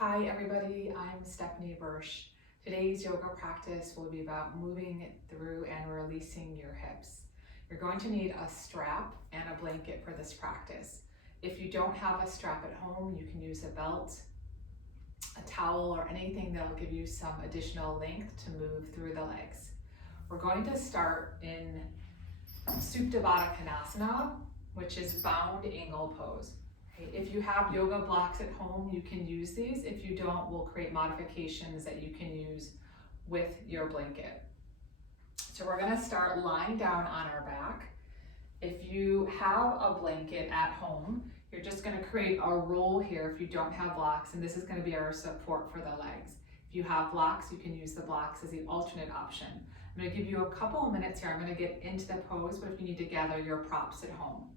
Hi everybody, I'm Stephanie Bursch. Today's yoga practice will be about moving through and releasing your hips. You're going to need a strap and a blanket for this practice. If you don't have a strap at home, you can use a belt, a towel, or anything that'll give you some additional length to move through the legs. We're going to start in Supta Baddha Konasana, which is bound angle pose. If you have yoga blocks at home, you can use these. If you don't, we'll create modifications that you can use with your blanket. So we're gonna start lying down on our back. If you have a blanket at home, you're just gonna create a roll here if you don't have blocks, and this is gonna be our support for the legs. If you have blocks, you can use the blocks as the alternate option. I'm gonna give you a couple of minutes here. I'm gonna get into the pose, but if you need to gather your props at home.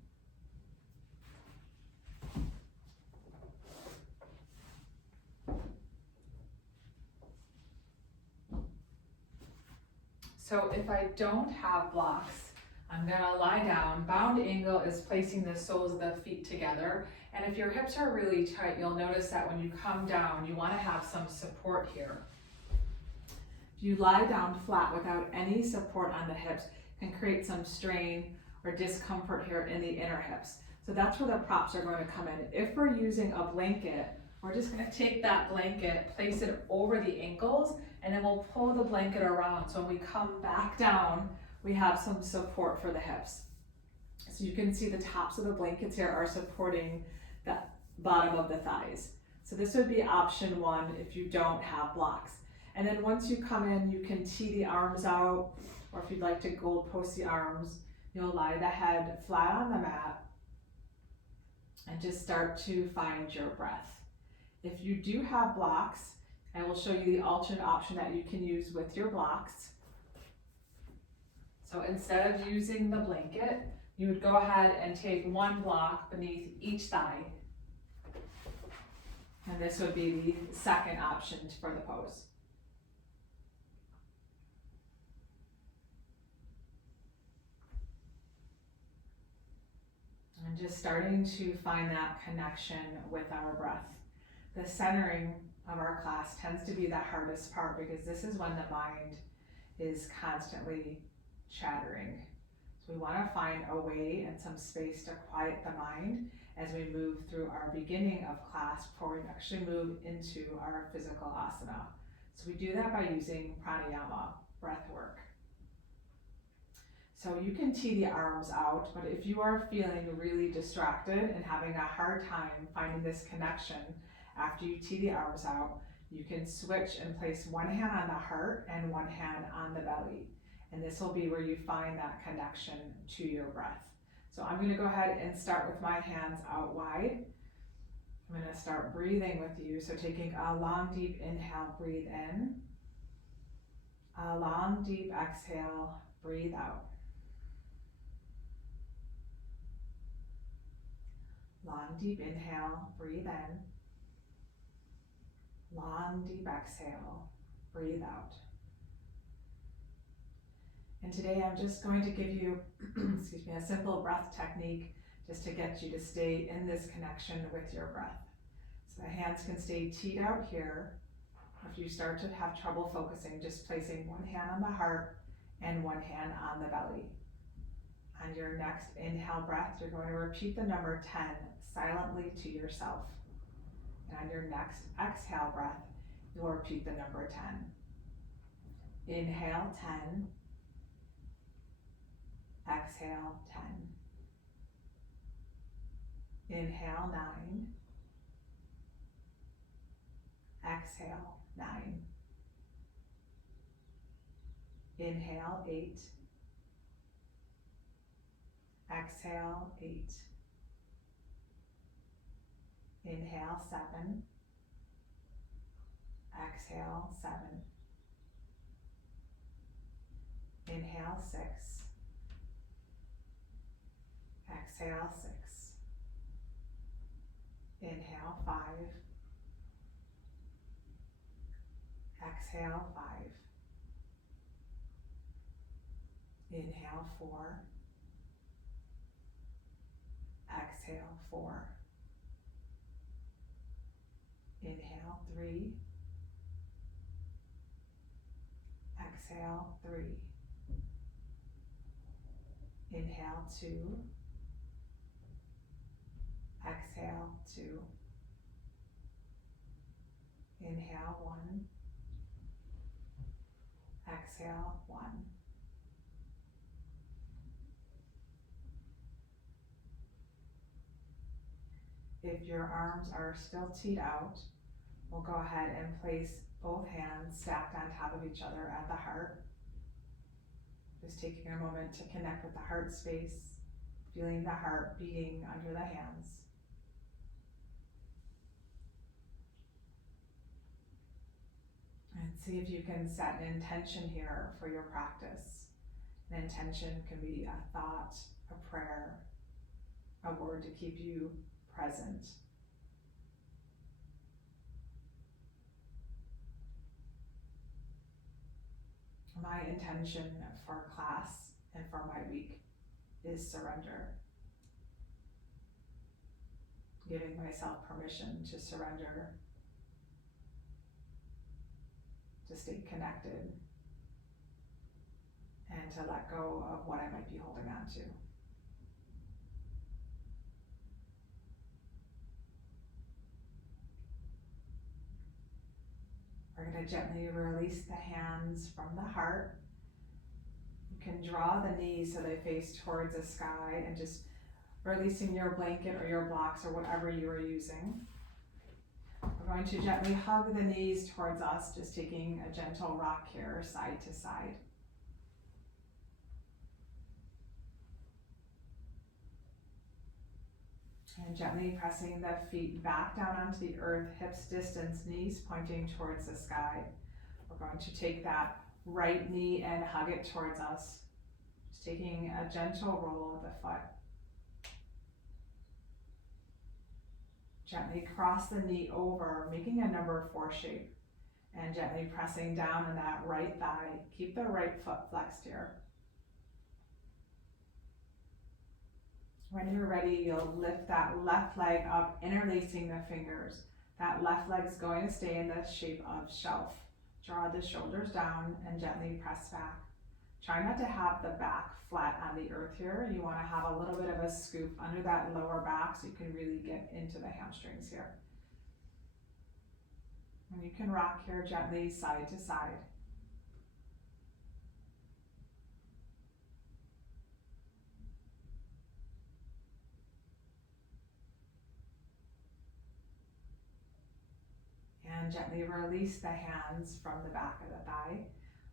So if I don't have blocks, I'm gonna lie down. Bound angle is placing the soles of the feet together. And if your hips are really tight, you'll notice that when you come down, you wanna have some support here. If you lie down flat without any support on the hips, it can create some strain or discomfort here in the inner hips. So that's where the props are going to come in. If we're using a blanket, we're just gonna take that blanket, place it over the ankles, and then we'll pull the blanket around. So when we come back down, we have some support for the hips. So you can see the tops of the blankets here are supporting the bottom of the thighs. So this would be option one if you don't have blocks. And then once you come in, you can tee the arms out, or if you'd like to gold post the arms, you'll lie the head flat on the mat and just start to find your breath. If you do have blocks, I will show you the alternate option that you can use with your blocks. So instead of using the blanket, you would go ahead and take one block beneath each thigh. And this would be the second option for the pose. And just starting to find that connection with our breath. The centering of our class tends to be the hardest part because this is when the mind is constantly chattering. So we want to find a way and some space to quiet the mind as we move through our beginning of class before we actually move into our physical asana. So we do that by using pranayama, breath work. So you can tee the arms out, but if you are feeling really distracted and having a hard time finding this connection after you tee the arms out, you can switch and place one hand on the heart and one hand on the belly. And this will be where you find that connection to your breath. So I'm gonna go ahead and start with my hands out wide. I'm gonna start breathing with you. So taking a long, deep inhale, breathe in. A long, deep exhale, breathe out. Long, deep inhale, breathe in. Long, deep exhale, breathe out. And today I'm just going to give you, excuse me, a simple breath technique just to get you to stay in this connection with your breath. So the hands can stay teed out here. If you start to have trouble focusing, just placing one hand on the heart and one hand on the belly. On your next inhale breath, you're going to repeat the number 10 silently to yourself. And on your next exhale breath, you'll repeat the number 10. Inhale 10, exhale 10. Inhale 9, exhale 9. Inhale 8, exhale 8. Inhale 7, exhale 7. Inhale 6, exhale 6. Inhale 5, exhale 5. Inhale 4, exhale 4. Inhale 3. Exhale, 3. Inhale, 2. Exhale, 2. Inhale, 1. Exhale, 1. If your arms are still teed out, we'll go ahead and place both hands stacked on top of each other at the heart. Just taking a moment to connect with the heart space, feeling the heart beating under the hands. And see if you can set an intention here for your practice. An intention can be a thought, a prayer, a word to keep you present. My intention for class and for my week is surrender. Giving myself permission to surrender, to stay connected, and to let go of what I might be holding on to. We're going to gently release the hands from the heart. You can draw the knees so they face towards the sky and just releasing your blanket or your blocks or whatever you are using. We're going to gently hug the knees towards us, just taking a gentle rock here, side to side. And gently pressing the feet back down onto the earth, hips distance, knees pointing towards the sky. We're going to take that right knee and hug it towards us. Just taking a gentle roll of the foot. Gently cross the knee over, making a number 4 shape. And gently pressing down on that right thigh. Keep the right foot flexed here. When you're ready, you'll lift that left leg up, interlacing the fingers. That left leg is going to stay in the shape of shelf. Draw the shoulders down and gently press back. Try not to have the back flat on the earth here. You want to have a little bit of a scoop under that lower back so you can really get into the hamstrings here. And you can rock here gently side to side. And gently release the hands from the back of the thigh.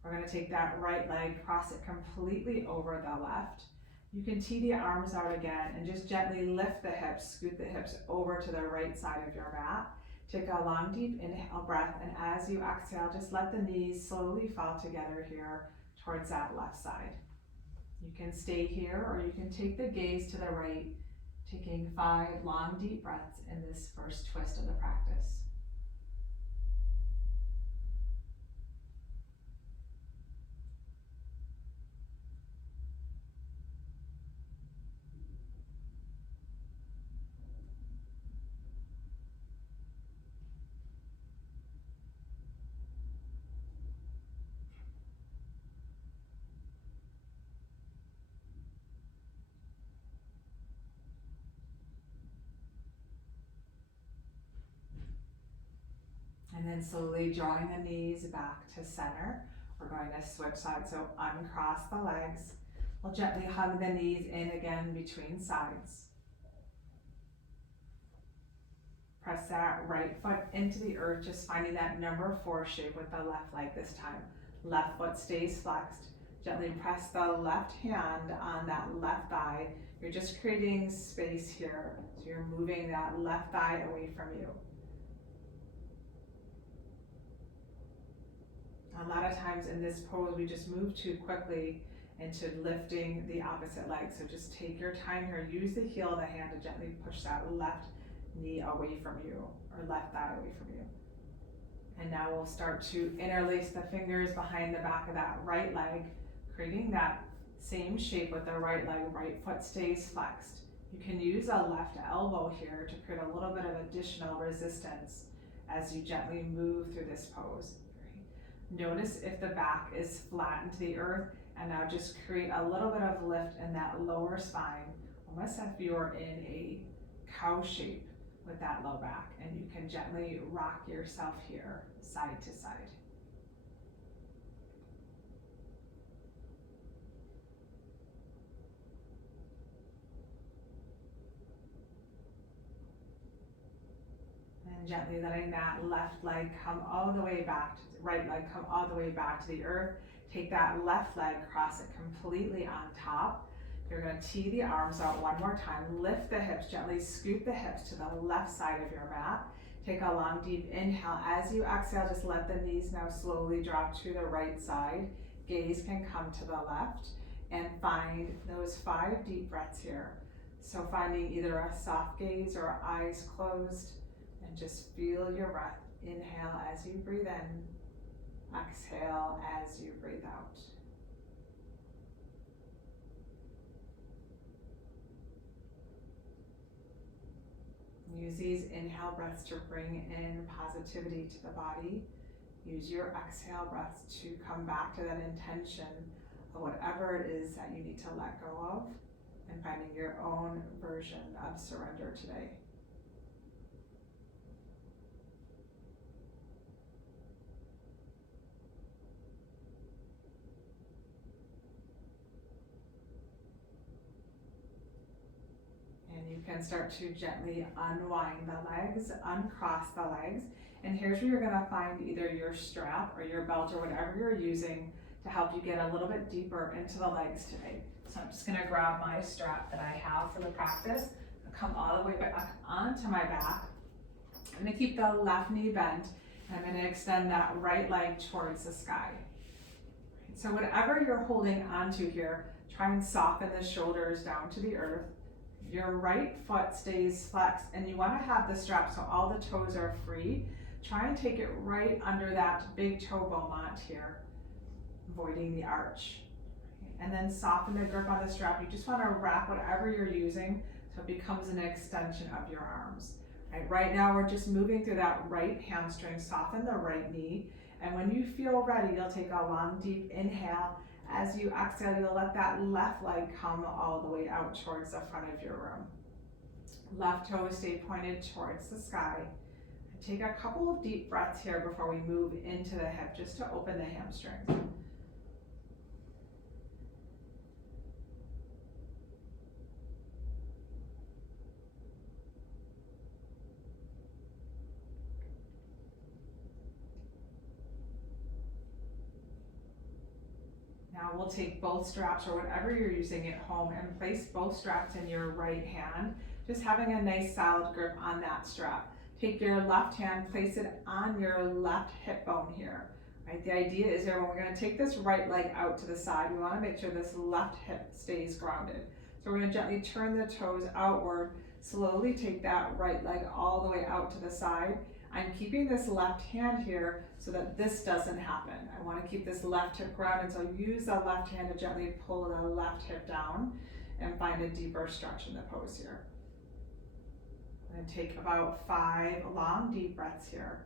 We're going to take that right leg, cross it completely over the left. You can tee the arms out again and just gently lift the hips, scoot the hips over to the right side of your mat. Take a long, deep inhale breath, and as you exhale, just let the knees slowly fall together here towards that left side. You can stay here or you can take the gaze to the right, taking 5 long, deep breaths in this first twist of the practice. And then slowly drawing the knees back to center. We're going to switch sides, so uncross the legs. We'll gently hug the knees in again between sides. Press that right foot into the earth, just finding that number 4 shape with the left leg this time. Left foot stays flexed. Gently press the left hand on that left thigh. You're just creating space here. So you're moving that left thigh away from you. A lot of times in this pose, we just move too quickly into lifting the opposite leg. So just take your time here. Use the heel of the hand to gently push that left knee away from you, or left thigh away from you. And now we'll start to interlace the fingers behind the back of that right leg, creating that same shape with the right leg. Right foot stays flexed. You can use a left elbow here to create a little bit of additional resistance as you gently move through this pose. Notice if the back is flat into the earth, and now just create a little bit of lift in that lower spine, almost as if you're in a cow shape with that low back, and you can gently rock yourself here side to side. And gently letting that left leg come all the way back, right leg come all the way back to the earth. Take that left leg, cross it completely on top. You're going to tee the arms out one more time. Lift the hips, gently scoop the hips to the left side of your mat. Take a long deep inhale. As you exhale, just let the knees now slowly drop to the right side. Gaze can come to the left, and find those 5 deep breaths here. So finding either a soft gaze or eyes closed, and just feel your breath. Inhale as you breathe in. Exhale as you breathe out. Use these inhale breaths to bring in positivity to the body. Use your exhale breaths to come back to that intention of whatever it is that you need to let go of, and finding your own version of surrender today. You can start to gently unwind the legs, uncross the legs. And here's where you're going to find either your strap or your belt or whatever you're using to help you get a little bit deeper into the legs today. So I'm just going to grab my strap that I have for the practice, come all the way back onto my back. I'm going to keep the left knee bent, and I'm going to extend that right leg towards the sky. So whatever you're holding onto here, try and soften the shoulders down to the earth. Your right foot stays flexed, and you want to have the strap so all the toes are free. Try and take it right under that big toe Beaumont here, avoiding the arch. And then soften the grip on the strap. You just want to wrap whatever you're using so it becomes an extension of your arms. Right now we're just moving through that right hamstring. Soften the right knee, and when you feel ready, you'll take a long deep inhale. As you exhale, you'll let that left leg come all the way out towards the front of your room. Left toes stay pointed towards the sky. Take a couple of deep breaths here before we move into the hip, just to open the hamstrings. Now we'll take both straps or whatever you're using at home and place both straps in your right hand, just having a nice solid grip on that strap. Take your left hand, place it on your left hip bone here. Right? The idea is here, when we're going to take this right leg out to the side, we want to make sure this left hip stays grounded. So we're going to gently turn the toes outward, slowly take that right leg all the way out to the side. I'm keeping this left hand here so that this doesn't happen. I want to keep this left hip grounded, so use the left hand to gently pull the left hip down and find a deeper stretch in the pose here. I'm going to take about 5 long deep breaths here.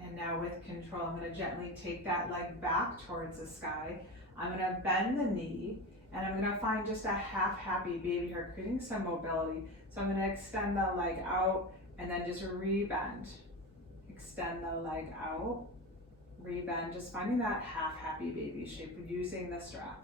And now with control, I'm going to gently take that leg back towards the sky. I'm going to bend the knee, and I'm going to find just a half happy baby here, creating some mobility. So I'm going to extend the leg out and then just re-bend. Extend the leg out, re-bend, just finding that half happy baby shape using the strap.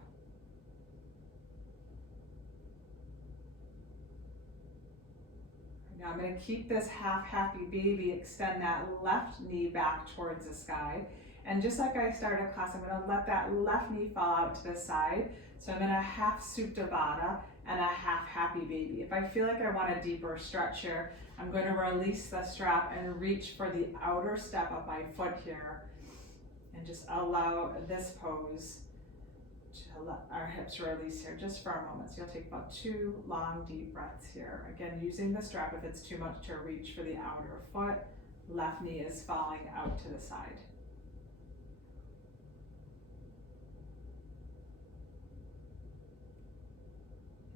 Now I'm going to keep this half happy baby, extend that left knee back towards the sky. And just like I started class, I'm going to let that left knee fall out to the side. So I'm in a half Supta Baddha and a half happy baby. If I feel like I want a deeper stretch here, I'm going to release the strap and reach for the outer step of my foot here. And just allow this pose to let our hips release here just for a moment. So you'll take about 2 long deep breaths here. Again, using the strap if it's too much to reach for the outer foot. Left knee is falling out to the side.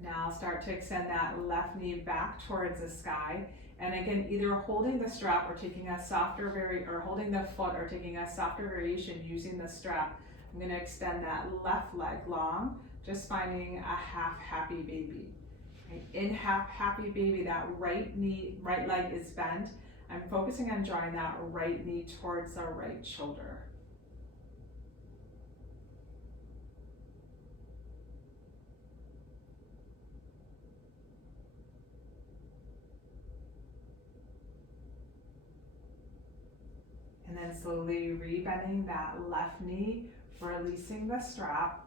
Now start to extend that left knee back towards the sky. And again, either holding the strap or taking a softer or holding the foot or taking a softer variation using the strap. I'm going to extend that left leg long, just finding a half happy baby. Okay. In half happy baby, that right leg is bent. I'm focusing on drawing that right knee towards the right shoulder. And then slowly rebending that left knee, releasing the strap.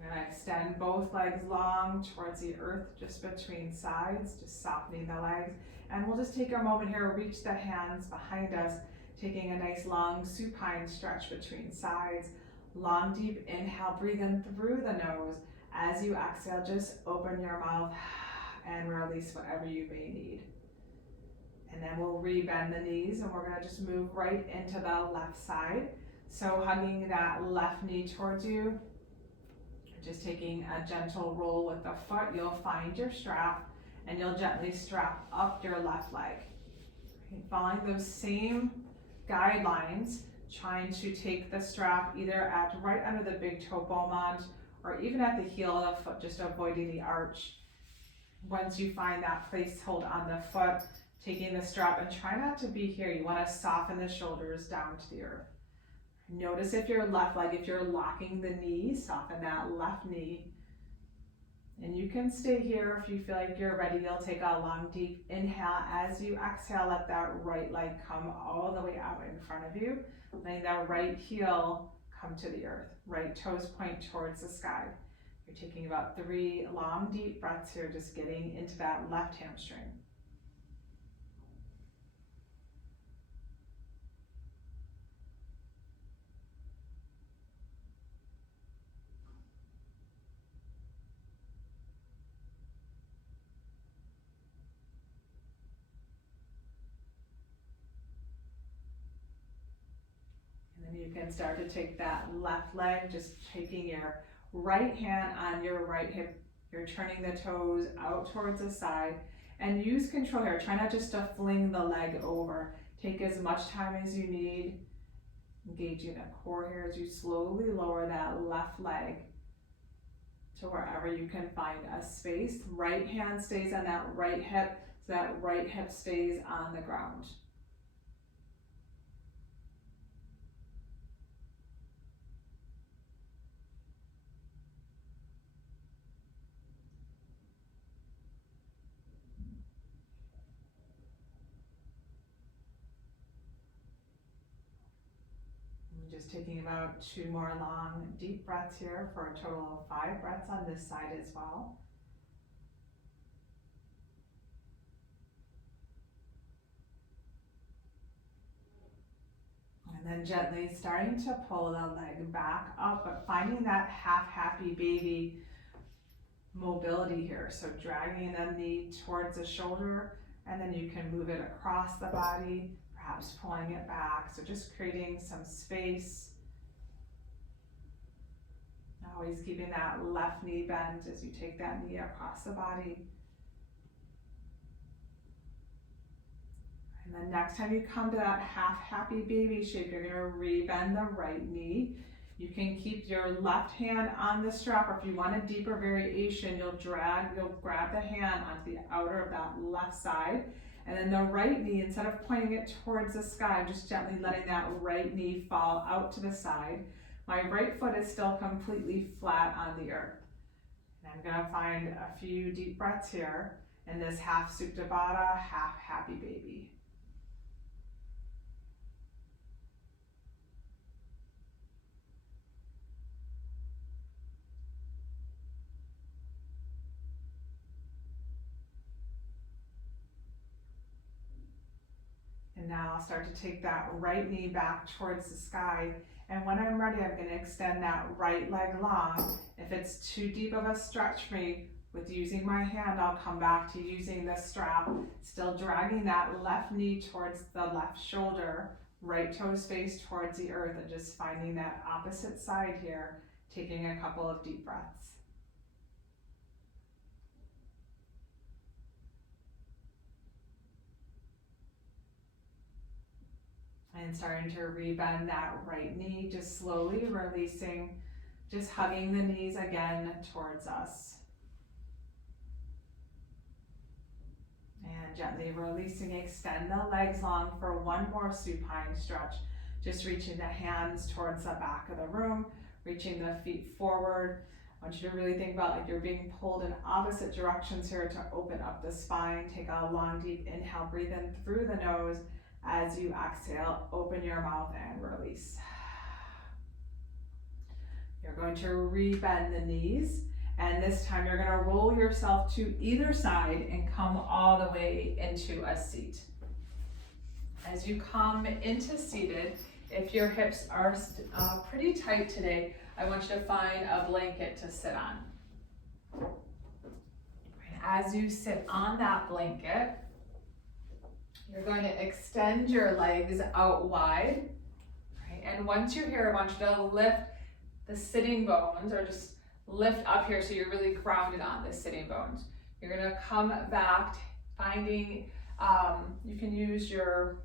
I'm going to extend both legs long towards the earth, just between sides, just softening the legs. And we'll just take a moment here, reach the hands behind us, taking a nice long supine stretch between sides. Long, deep inhale, breathe in through the nose. As you exhale, just open your mouth and release whatever you may need. And then we'll rebend the knees and we're going to just move right into the left side. So hugging that left knee towards you, just taking a gentle roll with the foot, you'll find your strap and you'll gently strap up your left leg. Okay, following those same guidelines, trying to take the strap either at right under the big toe beaumont or even at the heel of the foot, just avoiding the arch. Once you find that place, hold on the foot, taking the strap, and try not to be here. You want to soften the shoulders down to the earth. Notice if your left leg, if you're locking the knee, soften that left knee. And you can stay here if you feel like you're ready. You'll take a long, deep inhale. As you exhale, let that right leg come all the way out in front of you. Letting that right heel come to the earth. Right toes point towards the sky. You're taking about 3 long, deep breaths here, just getting into that left hamstring. You can start to take that left leg, just taking your right hand on your right hip. You're turning the toes out towards the side and use control here. Try not just to fling the leg over. Take as much time as you need. Engaging the core here as you slowly lower that left leg to wherever you can find a space. Right hand stays on that right hip, so that right hip stays on the ground. Just taking about 2 more long, deep breaths here for a total of 5 breaths on this side as well. And then gently starting to pull the leg back up, but finding that half happy baby mobility here. So dragging the knee towards the shoulder, and then you can move it across the body, perhaps pulling it back. So just creating some space. Always keeping that left knee bent as you take that knee across the body. And then next time you come to that half happy baby shape, you're going to rebend the right knee. You can keep your left hand on the strap, or if you want a deeper variation, you'll grab the hand onto the outer of that left side. And then the right knee, instead of pointing it towards the sky, just gently letting that right knee fall out to the side. My right foot is still completely flat on the earth. And I'm going to find a few deep breaths here in this half Supta Baddha, half happy baby. And And now I'll start to take that right knee back towards the sky. And when I'm ready, I'm going to extend that right leg long. If it's too deep of a stretch for me, with using my hand, I'll come back to using the strap, still dragging that left knee towards the left shoulder, right toes face towards the earth, and just finding that opposite side here, taking a couple of deep breaths. And starting to rebend that right knee, just slowly releasing, just hugging the knees again towards us. And gently releasing, extend the legs long for one more supine stretch. Just reaching the hands towards the back of the room, reaching the feet forward. I want you to really think about like you're being pulled in opposite directions here to open up the spine. Take a long, deep inhale, breathe in through the nose. As you exhale, open your mouth and release. You're going to rebend the knees, and this time you're going to roll yourself to either side and come all the way into a seat. As you come into seated, if your hips are pretty tight today, I want you to find a blanket to sit on. And as you sit on that blanket, you're going to extend your legs out wide, right? And once you're here, I want you to lift the sitting bones, or just lift up here so you're really grounded on the sitting bones. You're going to come back, finding, you can use your,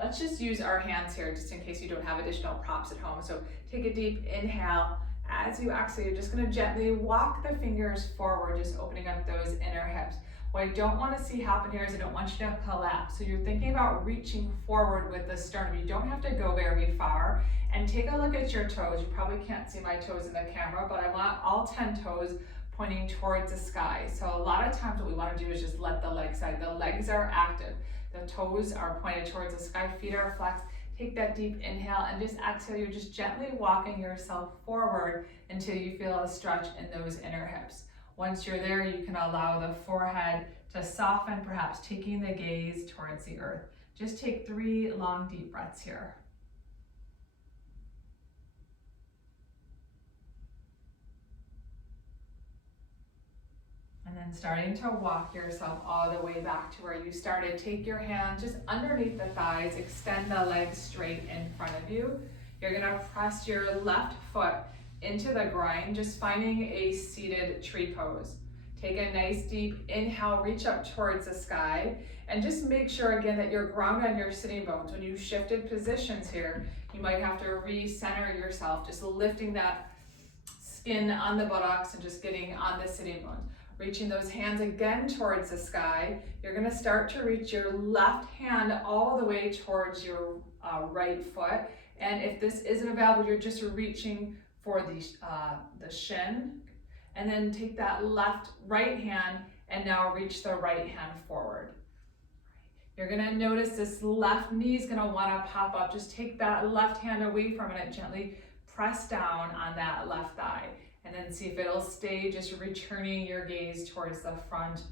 let's just use our hands here just in case you don't have additional props at home. So take a deep inhale. As you exhale, you're just going to gently walk the fingers forward, just opening up those inner hips. What I don't want to see happen here is I don't want you to collapse. So you're thinking about reaching forward with the sternum. You don't have to go very far. And take a look at your toes. You probably can't see my toes in the camera, but I want all 10 toes pointing towards the sky. So a lot of times what we want to do is just let the legs side. The legs are active. The toes are pointed towards the sky. Feet are flexed. Take that deep inhale and just exhale. You're just gently walking yourself forward until you feel a stretch in those inner hips. Once you're there, you can allow the forehead to soften, perhaps taking the gaze towards the earth. Just take 3 long, deep breaths here. And then starting to walk yourself all the way back to where you started. Take your hand just underneath the thighs, extend the legs straight in front of you. You're gonna press your left foot into the groin, just finding a seated tree pose. Take a nice deep inhale, reach up towards the sky, and just make sure again that you're grounded on your sitting bones. When you shifted positions here, you might have to recenter yourself, just lifting that skin on the buttocks and just getting on the sitting bones. Reaching those hands again towards the sky. You're gonna start to reach your left hand all the way towards your right foot. And if this isn't available, you're just reaching for the shin. And then take that right hand and now reach the right hand forward. You're gonna notice this left knee is gonna wanna pop up. Just take that left hand away from it and gently press down on that left thigh. And then see if it'll stay, just returning your gaze towards the front.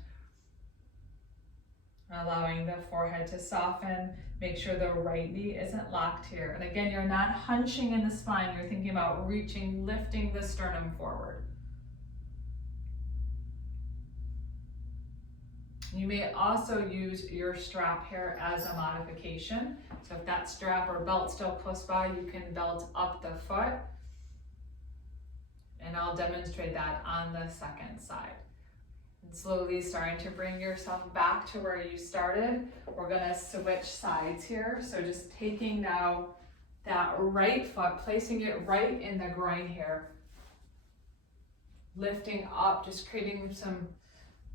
Allowing the forehead to soften. Make sure the right knee isn't locked here. And again, you're not hunching in the spine. You're thinking about reaching, lifting the sternum forward. You may also use your strap here as a modification. So if that strap or belt still close by, you can belt up the foot. And I'll demonstrate that on the second side. And slowly starting to bring yourself back to where you started. We're gonna switch sides here. So just taking now that right foot, placing it right in the groin here. Lifting up, just creating some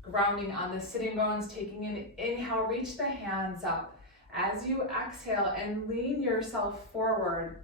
grounding on the sitting bones. Taking an inhale, reach the hands up. As you exhale and lean yourself forward,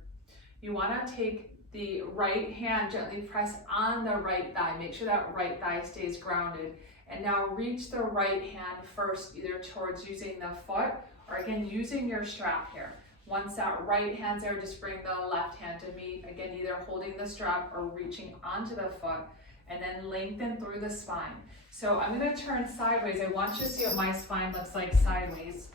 you wanna take the right hand, gently press on the right thigh. Make sure that right thigh stays grounded. And now reach the right hand first, either towards using the foot or again, using your strap here. Once that right hand's there, just bring the left hand to meet. Again, either holding the strap or reaching onto the foot, and then lengthen through the spine. So I'm gonna turn sideways. I want you to see what my spine looks like sideways.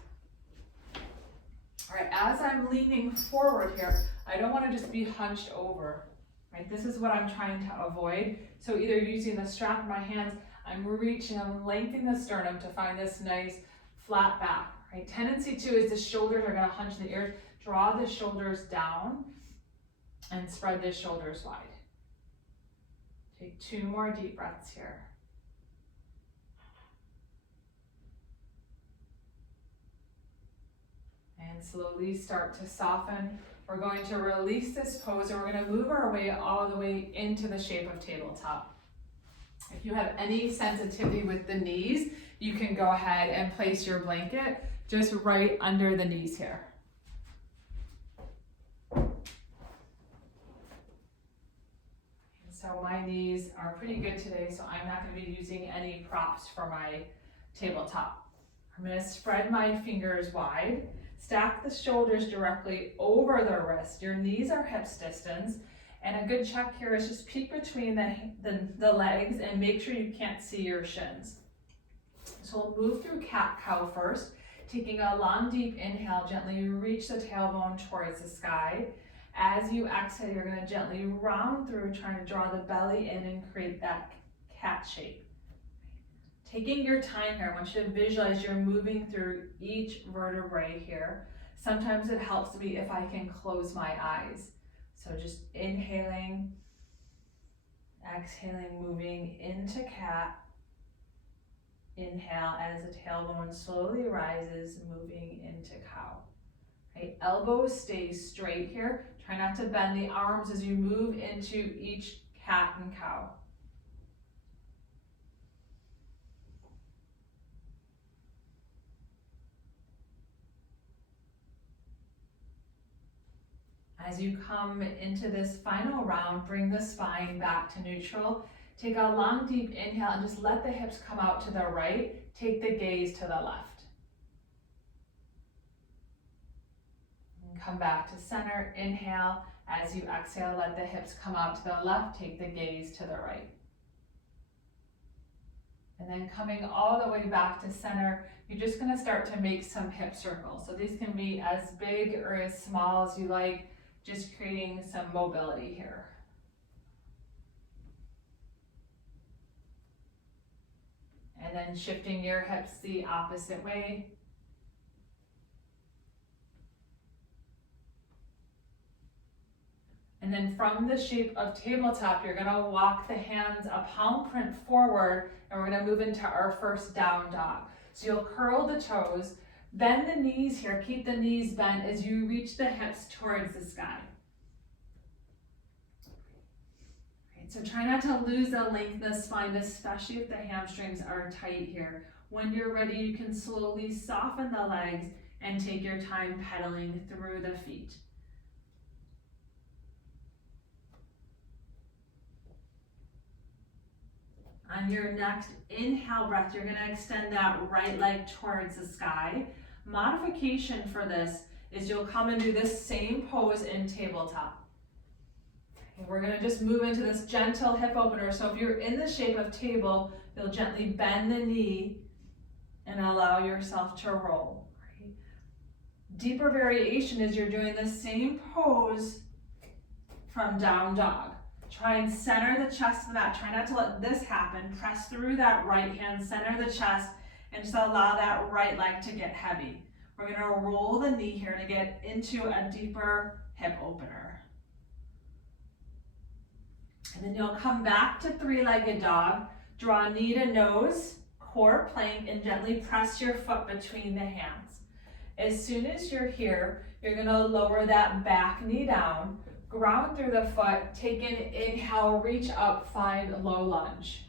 All right, as I'm leaning forward here, I don't want to just be hunched over, right? This is what I'm trying to avoid. So either using the strap in my hands, I'm reaching, I'm lengthening the sternum to find this nice flat back, right? Tendency too is the shoulders are going to hunch in the ears. Draw the shoulders down and spread the shoulders wide. Take 2 more deep breaths here. And slowly start to soften. We're going to release this pose and we're going to move our way all the way into the shape of tabletop. If you have any sensitivity with the knees, you can go ahead and place your blanket just right under the knees here. So my knees are pretty good today, so I'm not going to be using any props for my tabletop. I'm going to spread my fingers wide, stack the shoulders directly over the wrist. Your knees are hips distance, and a good check here is just peek between the legs and make sure you can't see your shins. So we'll move through cat-cow first, taking a long deep inhale, gently reach the tailbone towards the sky. As you exhale, you're going to gently round through, trying to draw the belly in and create that cat shape. Taking your time here, I want you to visualize you're moving through each vertebrae here. Sometimes it helps me if I can close my eyes. So just inhaling, exhaling, moving into cat. Inhale as the tailbone slowly rises, moving into cow. Okay, elbows stay straight here. Try not to bend the arms as you move into each cat and cow. As you come into this final round, bring the spine back to neutral. Take a long, deep inhale and just let the hips come out to the right. Take the gaze to the left. And come back to center. Inhale. As you exhale, let the hips come out to the left. Take the gaze to the right. And then coming all the way back to center, you're just going to start to make some hip circles. So these can be as big or as small as you like, just creating some mobility here. And then shifting your hips the opposite way. And then from the shape of tabletop, you're gonna walk the hands a palm print forward, and we're gonna move into our first down dog. So you'll curl the toes, bend the knees here, keep the knees bent as you reach the hips towards the sky. So try not to lose the length of the spine, especially if the hamstrings are tight here. When you're ready, you can slowly soften the legs and take your time pedaling through the feet. On your next inhale breath, you're going to extend that right leg towards the sky. Modification for this is you'll come and do this same pose in tabletop. We're going to just move into this gentle hip opener. So if you're in the shape of table, you'll gently bend the knee and allow yourself to roll. Right? Deeper variation is you're doing the same pose from down dog. Try and center the chest of that. Try not to let this happen. Press through that right hand, center the chest, and just allow that right leg to get heavy. We're going to roll the knee here to get into a deeper hip opener. And then you'll come back to three-legged dog. Draw knee to nose, core plank, and gently press your foot between the hands. As soon as you're here, you're gonna lower that back knee down, ground through the foot, take an inhale, reach up, find low lunge.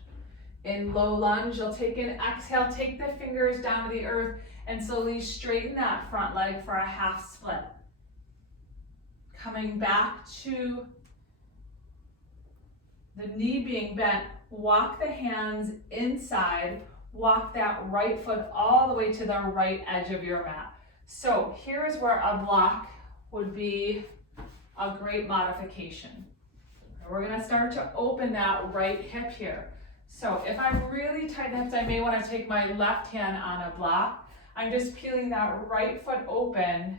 In low lunge, you'll take an exhale, take the fingers down to the earth, and slowly straighten that front leg for a half split. Coming back to the knee being bent, walk the hands inside, walk that right foot all the way to the right edge of your mat. So here's where a block would be a great modification. We're gonna start to open that right hip here. So if I'm really tight in the hips, I may wanna take my left hand on a block. I'm just peeling that right foot open,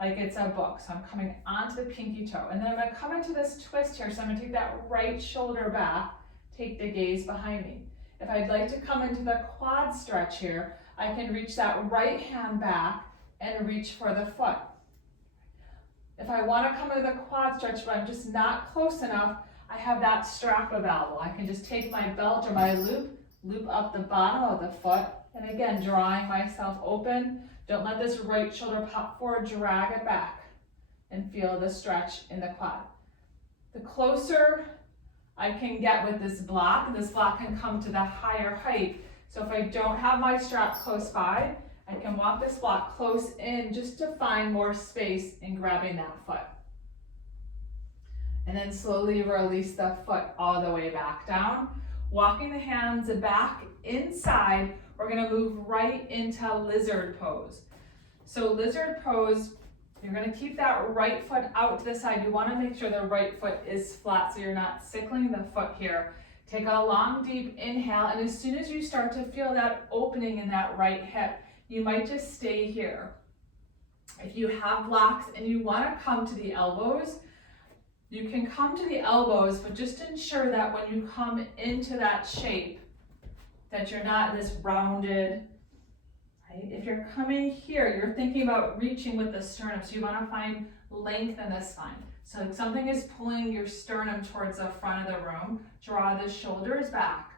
like it's a book. So I'm coming onto the pinky toe, and then I'm gonna come into this twist here. So I'm gonna take that right shoulder back, take the gaze behind me. If I'd like to come into the quad stretch here, I can reach that right hand back and reach for the foot. If I want to come into the quad stretch, but I'm just not close enough, I have that strap available. I can just take my belt or my loop up the bottom of the foot, and again, drawing myself open. Don't let this right shoulder pop forward, drag it back, and feel the stretch in the quad. The closer I can get with this block can come to the higher height. So if I don't have my strap close by, I can walk this block close in just to find more space in grabbing that foot. And then slowly release the foot all the way back down. Walking the hands back inside, we're gonna move right into lizard pose. So lizard pose, you're gonna keep that right foot out to the side. You wanna make sure the right foot is flat so you're not sickling the foot here. Take a long, deep inhale, and as soon as you start to feel that opening in that right hip, you might just stay here. If you have blocks and you wanna come to the elbows, you can come to the elbows, but just ensure that when you come into that shape, that you're not this rounded, right? If you're coming here, you're thinking about reaching with the sternum, so you wanna find length in the spine. So if something is pulling your sternum towards the front of the room, draw the shoulders back.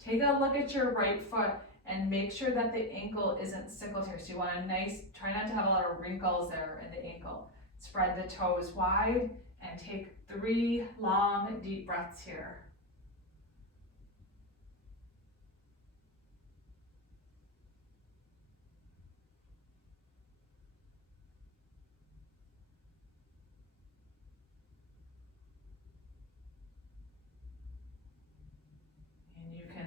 Take a look at your right foot and make sure that the ankle isn't sickled here. So you want try not to have a lot of wrinkles there in the ankle. Spread the toes wide and take 3 long, deep breaths here.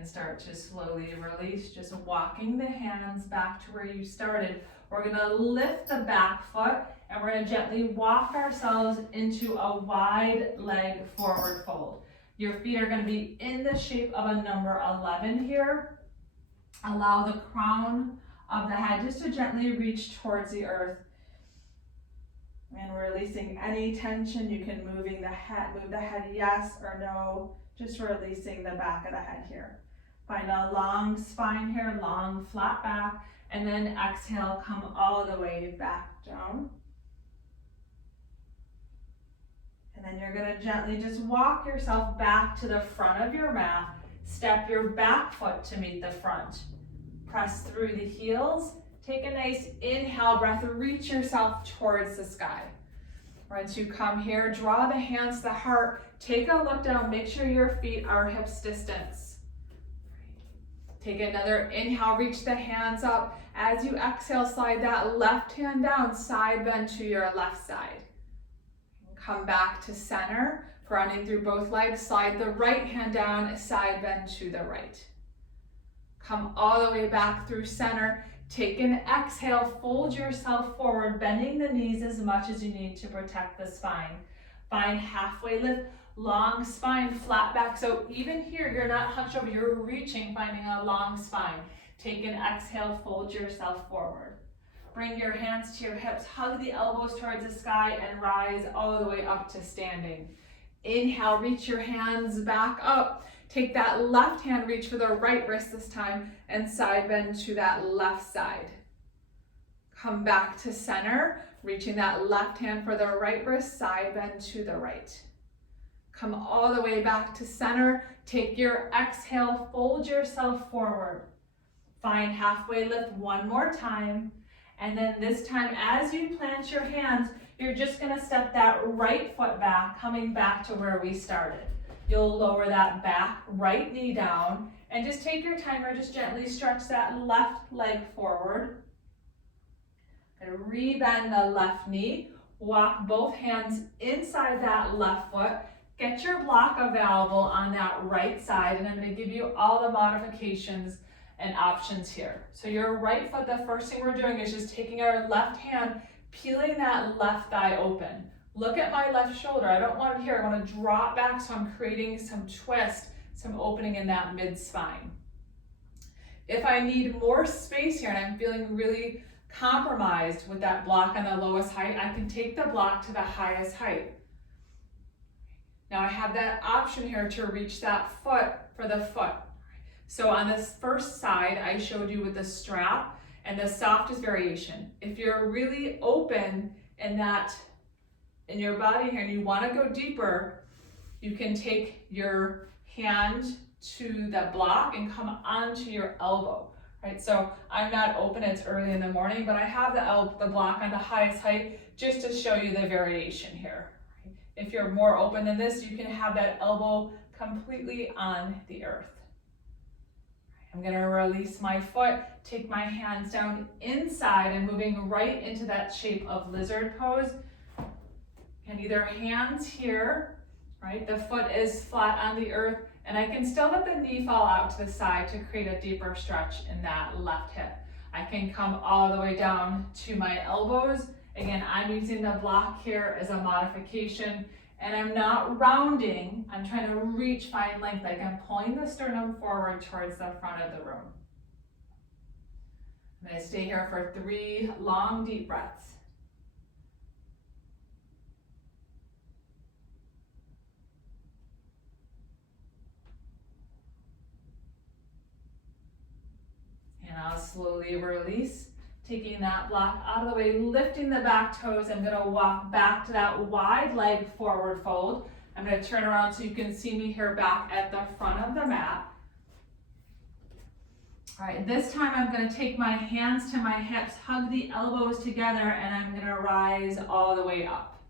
Start to slowly release, just walking the hands back to where you started. We're gonna lift the back foot and we're gonna gently walk ourselves into a wide leg forward fold. Your feet are gonna be in the shape of a number 11 here. Allow the crown of the head just to gently reach towards the earth. And releasing any tension. You can move the head yes or no, just releasing the back of the head here. Find a long spine here, long flat back, and then exhale, come all the way back down. And then you're gonna gently just walk yourself back to the front of your mat. Step your back foot to meet the front. Press through the heels. Take a nice inhale breath, reach yourself towards the sky. Once you come here, draw the hands to the heart, take a look down, make sure your feet are hips distance. Take another inhale, reach the hands up. As you exhale, slide that left hand down, side bend to your left side. Come back to center, grounding through both legs, slide the right hand down, side bend to the right. Come all the way back through center. Take an exhale, fold yourself forward, bending the knees as much as you need to protect the spine. Find halfway lift. Long spine, flat back. So even here, you're not hunched over, you're reaching, finding a long spine. Take an exhale, fold yourself forward. Bring your hands to your hips, hug the elbows towards the sky, and rise all the way up to standing. Inhale, reach your hands back up. Take that left hand, reach for the right wrist this time, and side bend to that left side. Come back to center, reaching that left hand for the right wrist, side bend to the right. Come all the way back to center. Take your exhale, fold yourself forward. Find halfway lift one more time. And then this time, as you plant your hands, you're just gonna step that right foot back, coming back to where we started. You'll lower that back right knee down and just take your timer, just gently stretch that left leg forward. And rebend the left knee. Walk both hands inside that left foot. Get your block available on that right side, and I'm going to give you all the modifications and options here. So your right foot, the first thing we're doing is just taking our left hand, peeling that left thigh open. Look at my left shoulder. I don't want it here. I want to drop back, so I'm creating some twist, some opening in that mid spine. If I need more space here and I'm feeling really compromised with that block on the lowest height, I can take the block to the highest height. Now I have that option here to reach that foot for the foot. So on this first side, I showed you with the strap and the softest variation. If you're really open in your body here and you want to go deeper, you can take your hand to the block and come onto your elbow. Right, so I'm not open, it's early in the morning, but I have the block on the highest height just to show you the variation here. Right? If you're more open than this, you can have that elbow completely on the earth. I'm gonna release my foot, take my hands down inside and moving right into that shape of lizard pose. And either hands here, right? The foot is flat on the earth, and I can still let the knee fall out to the side to create a deeper stretch in that left hip. I can come all the way down to my elbows. Again, I'm using the block here as a modification, and I'm not rounding. I'm trying to reach fine length. Like I'm pulling the sternum forward towards the front of the room. I'm gonna stay here for 3 long, deep breaths. And I'll slowly release, taking that block out of the way, lifting the back toes. I'm gonna walk back to that wide leg forward fold. I'm gonna turn around so you can see me here back at the front of the mat. All right, this time I'm gonna take my hands to my hips, hug the elbows together, and I'm gonna rise all the way up.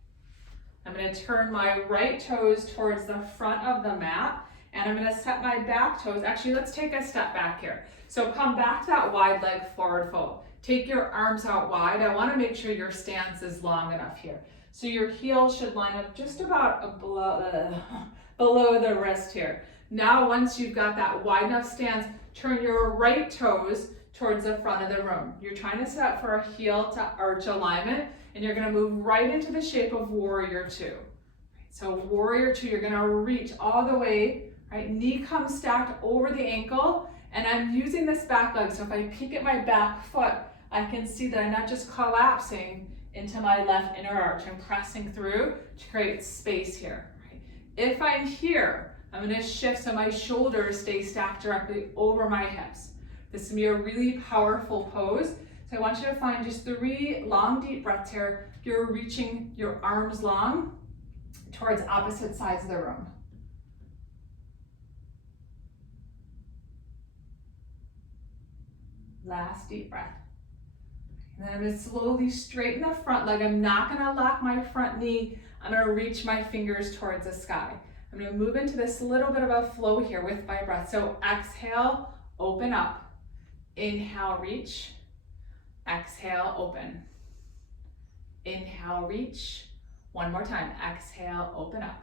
I'm gonna turn my right toes towards the front of the mat, and I'm gonna set my back toes. Actually, let's take a step back here. So come back to that wide leg forward fold. Take your arms out wide. I wanna make sure your stance is long enough here. So your heels should line up just about below the wrist here. Now, once you've got that wide enough stance, turn your right toes towards the front of the room. You're trying to set up for a heel to arch alignment, and you're gonna move right into the shape of warrior 2. So warrior 2, you're gonna reach all the way, right? Knee comes stacked over the ankle, and I'm using this back leg. So if I peek at my back foot, I can see that I'm not just collapsing into my left inner arch. I'm pressing through to create space here. Right? If I'm here, I'm gonna shift so my shoulders stay stacked directly over my hips. This can be a really powerful pose. So I want you to find just 3 long, deep breaths here. You're reaching your arms long towards opposite sides of the room. Last deep breath. And then I'm gonna slowly straighten the front leg. I'm not gonna lock my front knee. I'm gonna reach my fingers towards the sky. I'm gonna move into this little bit of a flow here with my breath. So exhale, open up. Inhale, reach. Exhale, open. Inhale, reach. One more time. Exhale, open up.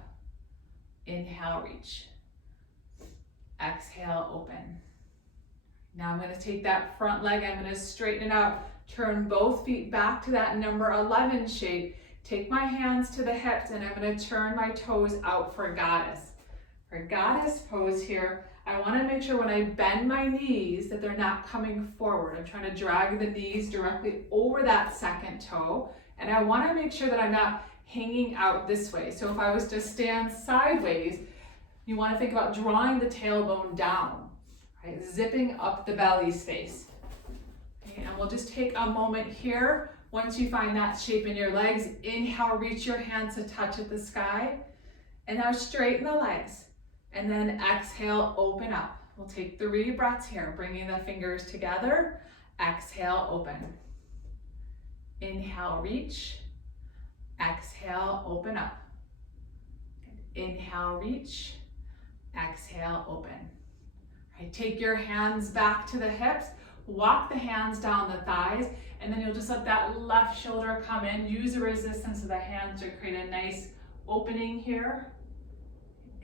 Inhale, reach. Exhale, open. Now I'm gonna take that front leg, I'm gonna straighten it out, turn both feet back to that number 11 shape, take my hands to the hips, and I'm gonna turn my toes out for goddess. For goddess pose here, I wanna make sure when I bend my knees that they're not coming forward. I'm trying to drag the knees directly over that second toe, and I wanna make sure that I'm not hanging out this way. So if I was to stand sideways, you wanna think about drawing the tailbone down. Right, zipping up the belly space. Okay, and we'll just take a moment here. Once you find that shape in your legs, inhale, reach your hands to touch at the sky. And now straighten the legs. And then exhale, open up. We'll take 3 breaths here, bringing the fingers together. Exhale, open. Inhale, reach. Exhale, open up. Inhale, reach. Exhale, open. Take your hands back to the hips, walk the hands down the thighs, and then you'll just let that left shoulder come in. Use the resistance of the hands to create a nice opening here.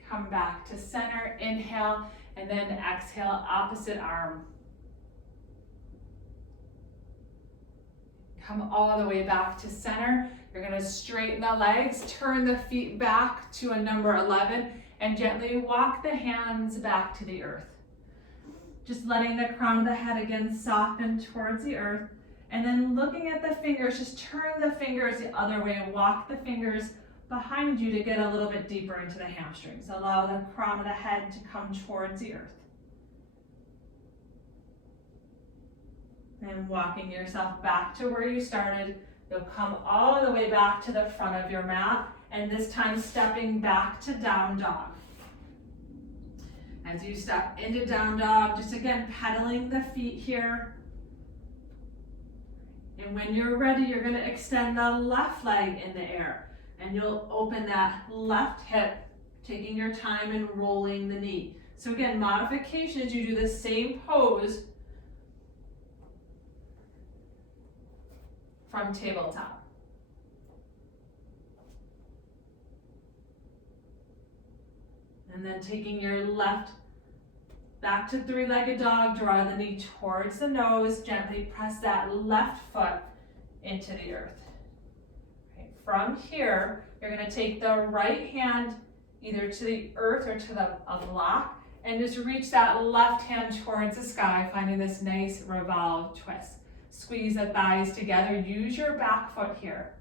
Come back to center, inhale, and then exhale, opposite arm. Come all the way back to center. You're gonna straighten the legs, turn the feet back to a number 11, and gently walk the hands back to the earth. Just letting the crown of the head again soften towards the earth. And then looking at the fingers, just turn the fingers the other way and walk the fingers behind you to get a little bit deeper into the hamstrings. Allow the crown of the head to come towards the earth. And walking yourself back to where you started, you'll come all the way back to the front of your mat, and this time stepping back to down dog. As you step into down dog, just again pedaling the feet here. And when you're ready, you're going to extend the left leg in the air, and you'll open that left hip, taking your time and rolling the knee. So again, modification is you do the same pose from tabletop. And then taking your left back to three-legged dog, draw the knee towards the nose, gently press that left foot into the earth. Okay. From here, you're going to take the right hand either to the earth or to a block, and just reach that left hand towards the sky, finding this nice revolve twist. Squeeze the thighs together, use your back foot here.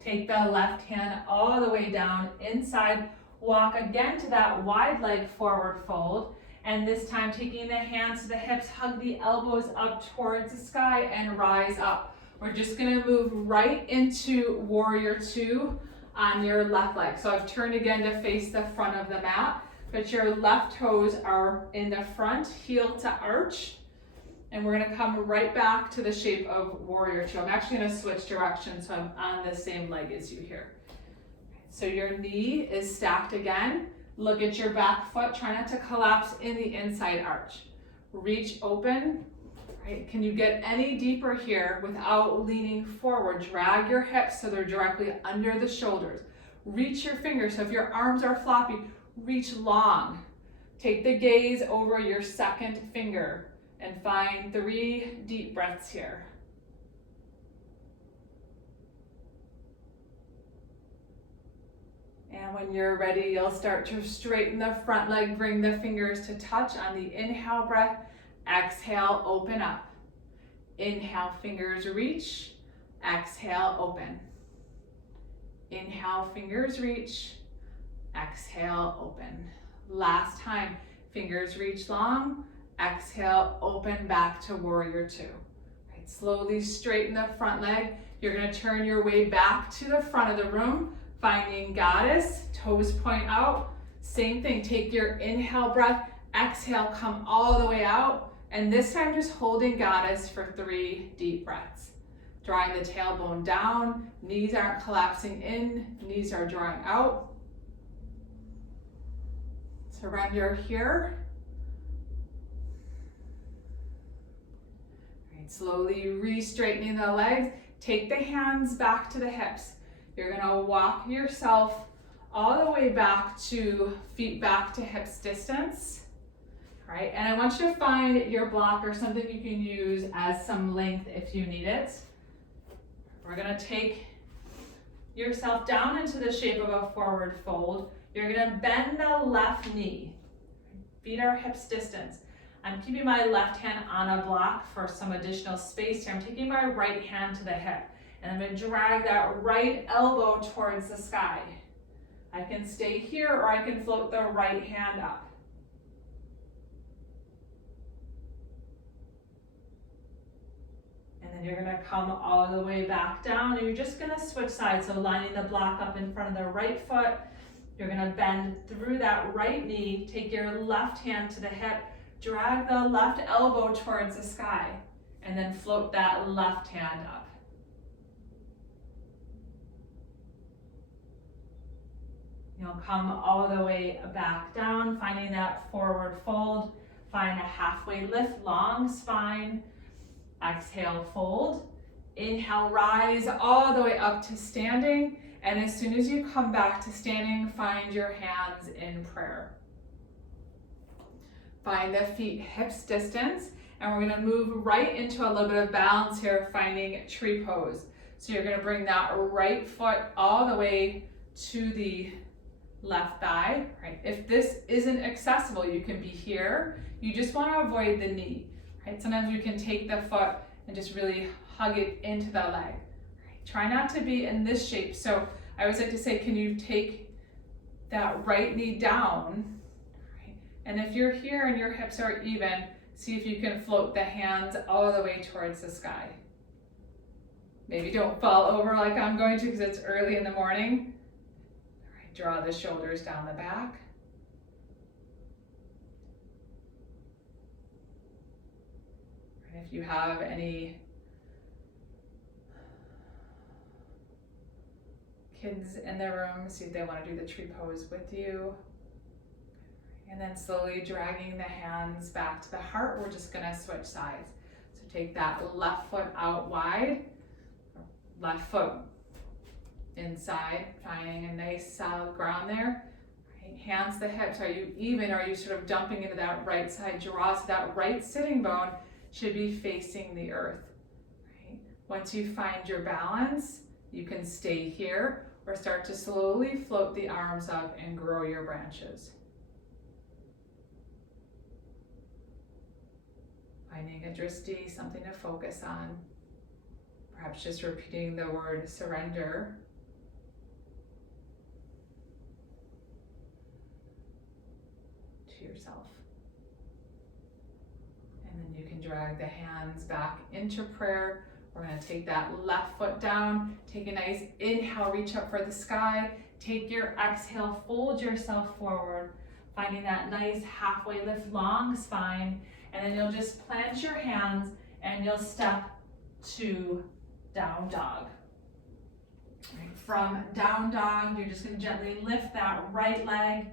Take the left hand all the way down inside, walk again to that wide leg forward fold, and this time taking the hands to the hips, hug the elbows up towards the sky and rise up. We're just gonna move right into warrior two on your left leg. So I've turned again to face the front of the mat, but your left toes are in the front, heel to arch. And we're gonna come right back to the shape of warrior two. I'm actually gonna switch directions so I'm on the same leg as you here. So your knee is stacked again. Look at your back foot, try not to collapse in the inside arch. Reach open, right? Can you get any deeper here without leaning forward? Drag your hips so they're directly under the shoulders. Reach your fingers, so if your arms are floppy, reach long. Take the gaze over your second finger and find 3 deep breaths here. And when you're ready, you'll start to straighten the front leg, bring the fingers to touch on the inhale breath. Exhale, open up. Inhale, fingers reach. Exhale, open. Inhale, fingers reach. Exhale, open. Last time, fingers reach long. Exhale, open back to warrior two. Right, slowly straighten the front leg. You're gonna turn your way back to the front of the room, finding goddess, toes point out. Same thing, take your inhale breath, exhale, come all the way out, and this time just holding goddess for 3 deep breaths. Drawing the tailbone down, knees aren't collapsing in, knees are drawing out. Surrender here. Slowly re-straightening the legs. Take the hands back to the hips. You're gonna walk yourself all the way back to feet back to hips distance. All right, and I want you to find your block or something you can use as some length if you need it. We're gonna take yourself down into the shape of a forward fold. You're gonna bend the left knee. Feet are hips distance. I'm keeping my left hand on a block for some additional space here. I'm taking my right hand to the hip, and I'm going to drag that right elbow towards the sky. I can stay here or I can float the right hand up. And then you're going to come all the way back down, and you're just going to switch sides. So lining the block up in front of the right foot. You're going to bend through that right knee, take your left hand to the hip, drag the left elbow towards the sky, and then float that left hand up. You'll come all the way back down, finding that forward fold. Find a halfway lift, long spine. Exhale, fold. Inhale, rise all the way up to standing. And as soon as you come back to standing, find your hands in prayer. Find the feet hips distance, and we're gonna move right into a little bit of balance here, finding tree pose. So you're gonna bring that right foot all the way to the left thigh, right? If this isn't accessible, you can be here. You just want to avoid the knee, right? Sometimes you can take the foot and just really hug it into the leg. Right? Try not to be in this shape. So I always like to say, can you take that right knee down? Right? And if you're here and your hips are even, see if you can float the hands all the way towards the sky. Maybe don't fall over like I'm going to because it's early in the morning. All right, draw the shoulders down the back. And if you have any kids in the room, see if they want to do the tree pose with you. And then slowly dragging the hands back to the heart. We're just gonna switch sides. So take that left foot out wide, left foot inside, finding a nice solid ground there. Right. Hands to the hips. Are you even? Are you sort of dumping into that right side draw? So that right sitting bone should be facing the earth. Right. Once you find your balance, you can stay here or start to slowly float the arms up and grow your branches. Finding a drishti, something to focus on. Perhaps just repeating the word surrender. To yourself. And then you can drag the hands back into prayer. We're going to take that left foot down. Take a nice inhale, reach up for the sky. Take your exhale, fold yourself forward. Finding that nice halfway lift, long spine. And then you'll just plant your hands and you'll step to down dog. Right. From down dog, you're just going to gently lift that right leg,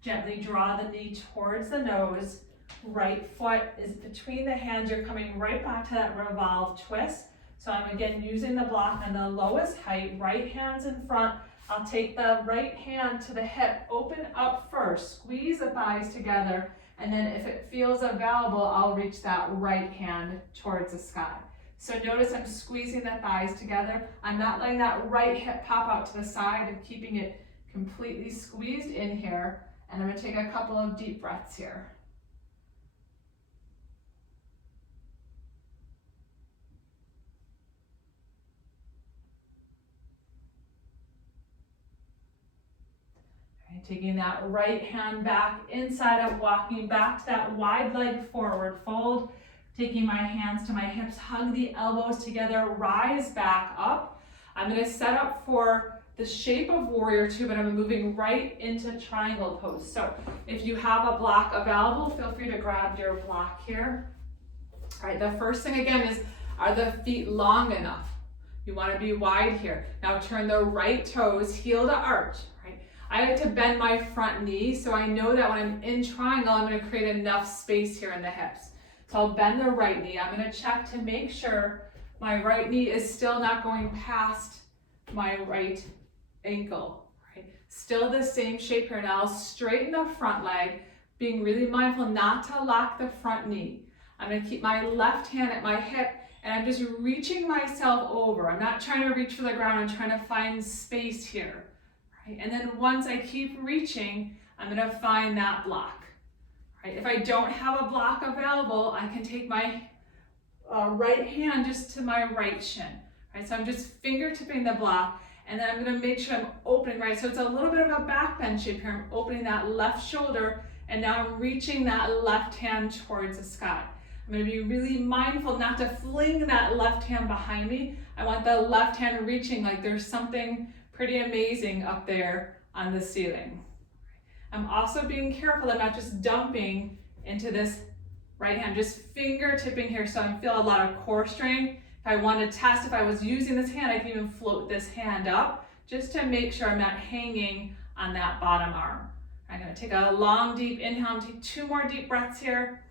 gently draw the knee towards the nose. Right foot is between the hands. You're coming right back to that revolve twist. So I'm again using the block on the lowest height, right hand's in front. I'll take the right hand to the hip, open up first, squeeze the thighs together. And then if it feels available, I'll reach that right hand towards the sky. So notice I'm squeezing the thighs together. I'm not letting that right hip pop out to the side. I'm keeping it completely squeezed in here. And I'm gonna take a couple of deep breaths here. Taking that right hand back inside of walking back to that wide leg forward fold. Taking my hands to my hips, hug the elbows together, rise back up. I'm going to set up for the shape of warrior two, but I'm moving right into triangle pose. So if you have a block available, feel free to grab your block here. All right, the first thing again is, are the feet long enough? You want to be wide here. Now turn the right toes, heel to arch. I like to bend my front knee, so I know that when I'm in triangle, I'm going to create enough space here in the hips. So I'll bend the right knee. I'm going to check to make sure my right knee is still not going past my right ankle. Right? Still the same shape here. Now I'll straighten the front leg, being really mindful not to lock the front knee. I'm going to keep my left hand at my hip, and I'm just reaching myself over. I'm not trying to reach for the ground. I'm trying to find space here. And then once I keep reaching, I'm going to find that block. Right? If I don't have a block available, I can take my right hand just to my right shin. Right? So I'm just fingertipping the block, and then I'm going to make sure I'm opening, right? So it's a little bit of a back bend shape here. I'm opening that left shoulder, and now I'm reaching that left hand towards the sky. I'm going to be really mindful not to fling that left hand behind me. I want the left hand reaching like there's something pretty amazing up there on the ceiling. I'm also being careful. I'm not just dumping into this right hand, just finger tipping here. So I feel a lot of core strain. If I want to test, if I was using this hand, I can even float this hand up just to make sure I'm not hanging on that bottom arm. I'm going to take a long, deep inhale and take 2 more deep breaths here.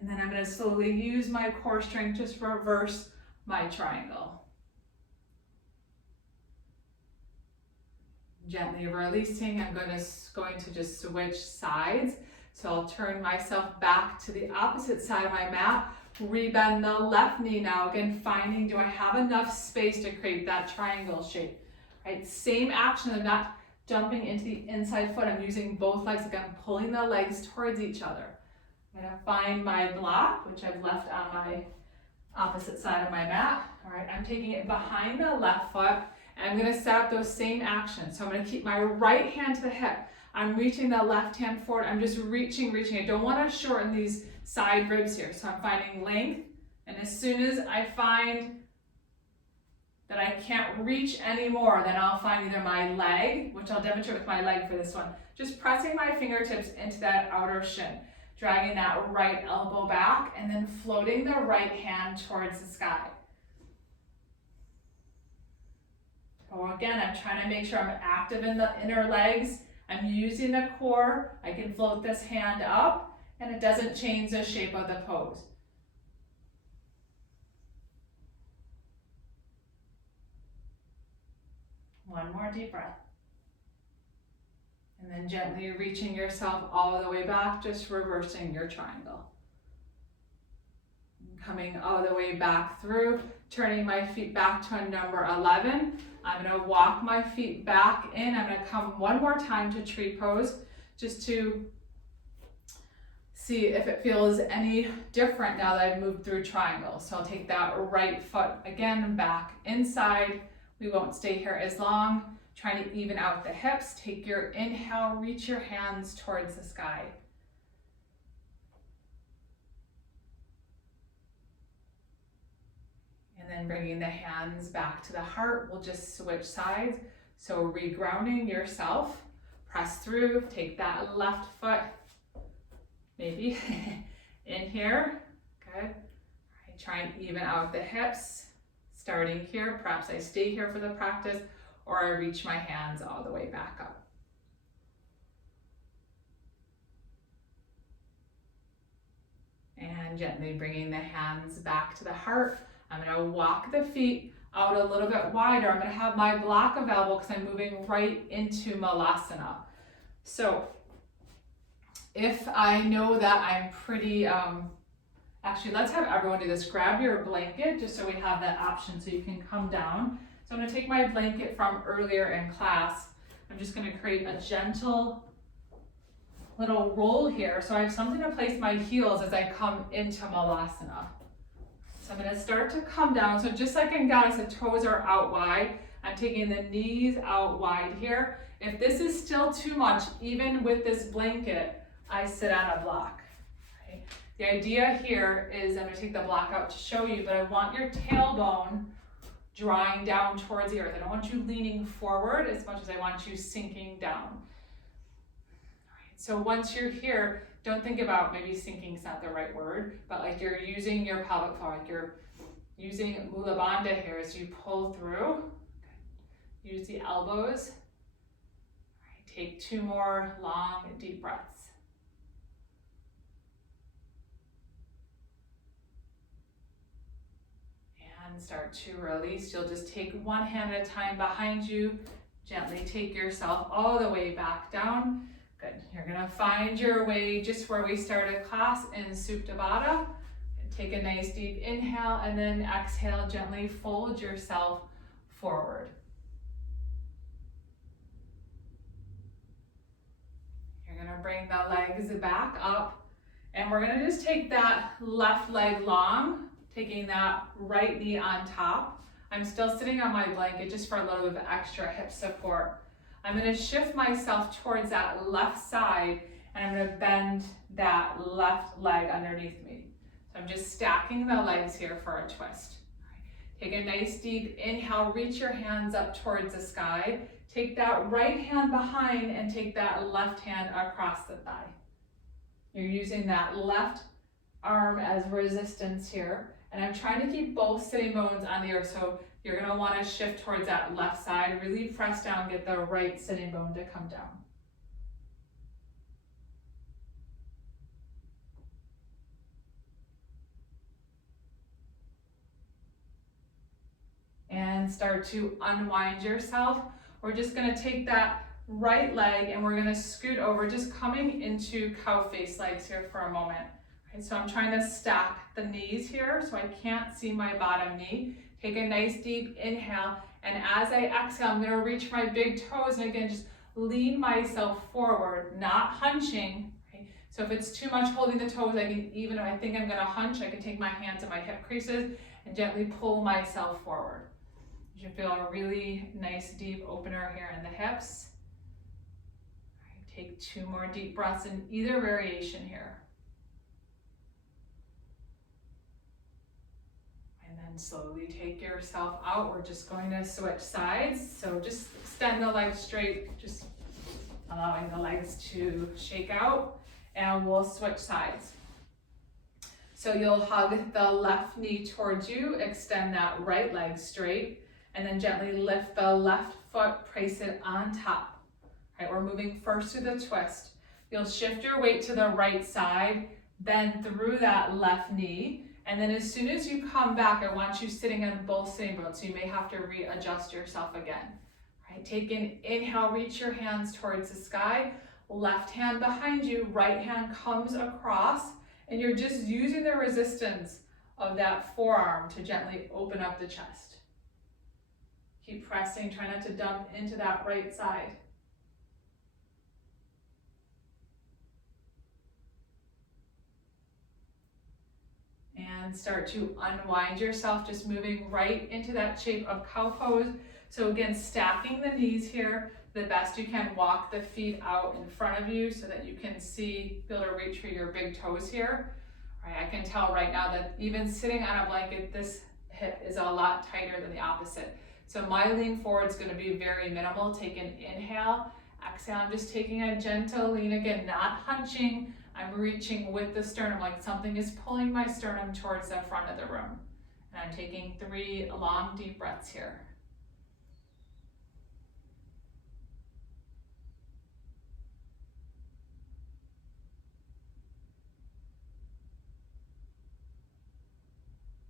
And then I'm going to slowly use my core strength, just reverse my triangle. Gently releasing, I'm going to just switch sides. So I'll turn myself back to the opposite side of my mat. Rebend the left knee now, again, finding, do I have enough space to create that triangle shape, right? Same action, I'm not jumping into the inside foot, I'm using both legs, again, pulling the legs towards each other. I'm gonna find my block, which I've left on my opposite side of my mat. All right, I'm taking it behind the left foot, and I'm gonna set up those same actions. So I'm gonna keep my right hand to the hip. I'm reaching the left hand forward. I'm just reaching. I don't wanna shorten these side ribs here. So I'm finding length, and as soon as I find that I can't reach anymore, then I'll find either my leg, which I'll demonstrate with my leg for this one, just pressing my fingertips into that outer shin, dragging that right elbow back, and then floating the right hand towards the sky. So again, I'm trying to make sure I'm active in the inner legs. I'm using the core. I can float this hand up, and it doesn't change the shape of the pose. One more deep breath. And then gently reaching yourself all the way back, just reversing your triangle. Coming all the way back through, turning my feet back to a number 11. I'm gonna walk my feet back in. I'm gonna come one more time to tree pose, just to see if it feels any different now that I've moved through triangle. So I'll take that right foot again back inside. We won't stay here as long. Trying to even out the hips. Take your inhale, reach your hands towards the sky. And then bringing the hands back to the heart. We'll just switch sides. So regrounding yourself. Press through, take that left foot, maybe in here. Good. All right, try and even out the hips. Starting here, perhaps I stay here for the practice, or I reach my hands all the way back up. And gently bringing the hands back to the heart. I'm gonna walk the feet out a little bit wider. I'm gonna have my block available because I'm moving right into Malasana. So if I know that I'm pretty, actually let's have everyone do this. Grab your blanket just so we have that option so you can come down. So I'm gonna take my blanket from earlier in class. I'm just gonna create a gentle little roll here. So I have something to place my heels as I come into Malasana. So I'm gonna start to come down. So just like in Goddess, the toes are out wide. I'm taking the knees out wide here. If this is still too much, even with this blanket, I sit on a block. Okay? The idea here is, I'm gonna take the block out to show you, but I want your tailbone drawing down towards the earth. I don't want you leaning forward as much as I want you sinking down. All right, so once you're here, don't think about, maybe sinking is not the right word, but like you're using your pelvic floor, like you're using Mula Bandha here as you pull through. Use the elbows. All right, take 2 more long, deep breaths. And start to release. You'll just take one hand at a time behind you. Gently take yourself all the way back down. Good. You're gonna find your way just where we started class in Supta Baddha. Take a nice deep inhale and then exhale, gently fold yourself forward. You're gonna bring the legs back up, and we're gonna just take that left leg long, taking that right knee on top. I'm still sitting on my blanket just for a little bit of extra hip support. I'm gonna shift myself towards that left side, and I'm gonna bend that left leg underneath me. So I'm just stacking the legs here for a twist. Take a nice deep inhale, reach your hands up towards the sky. Take that right hand behind and take that left hand across the thigh. You're using that left arm as resistance here. And I'm trying to keep both sitting bones on the earth. So you're gonna wanna shift towards that left side, really press down, get the right sitting bone to come down. And start to unwind yourself. We're just gonna take that right leg and we're gonna scoot over, just coming into cow face legs here for a moment. Okay, so I'm trying to stack the knees here so I can't see my bottom knee. Take a nice deep inhale, and as I exhale, I'm gonna reach my big toes, and again, just lean myself forward, not hunching. Okay? So if it's too much holding the toes, I can, even if I think I'm gonna hunch, I can take my hands in my hip creases and gently pull myself forward. You should feel a really nice deep opener here in the hips. Right, take 2 more deep breaths in either variation here. And then slowly take yourself out. We're just going to switch sides. So just extend the legs straight, just allowing the legs to shake out, and we'll switch sides. So you'll hug the left knee towards you, extend that right leg straight, and then gently lift the left foot, place it on top. All right, we're moving first to the twist. You'll shift your weight to the right side, bend through that left knee, and then as soon as you come back, I want you sitting on both sitting bones, so you may have to readjust yourself again. All right, take an inhale, reach your hands towards the sky, left hand behind you, right hand comes across, and you're just using the resistance of that forearm to gently open up the chest. Keep pressing, try not to dump into that right side. And start to unwind yourself, just moving right into that shape of cow pose. So again, stacking the knees here, the best you can. Walk the feet out in front of you so that you can see, be able to reach for your big toes here. All right, I can tell right now that even sitting on a blanket, this hip is a lot tighter than the opposite. So my lean forward is going to be very minimal. Take an inhale, exhale. I'm just taking a gentle lean again, not hunching. I'm reaching with the sternum, like something is pulling my sternum towards the front of the room. And I'm taking 3 long, deep breaths here.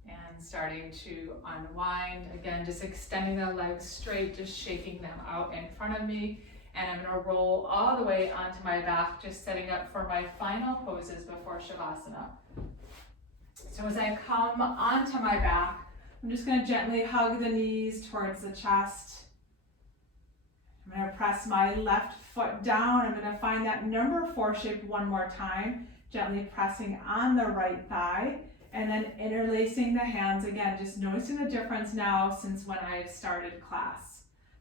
And starting to unwind. Again, just extending the legs straight, just shaking them out in front of me. And I'm gonna roll all the way onto my back, just setting up for my final poses before Shavasana. So as I come onto my back, I'm just gonna gently hug the knees towards the chest. I'm gonna press my left foot down. I'm gonna find that number 4 shape one more time, gently pressing on the right thigh, and then interlacing the hands again, just noticing the difference now since when I started class.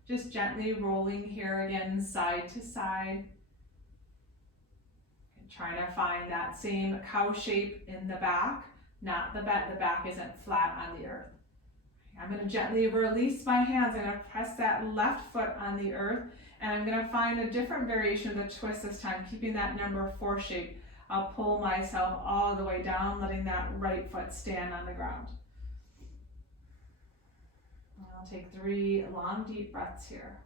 Just gently rolling here again, side to side. And trying to find that same cow shape in the back, not the back. The back isn't flat on the earth. I'm going to gently release my hands. I'm going to press that left foot on the earth, and I'm going to find a different variation of the twist this time, keeping that number 4 shape. I'll pull myself all the way down, letting that right foot stand on the ground. I'll take 3 long, deep breaths here.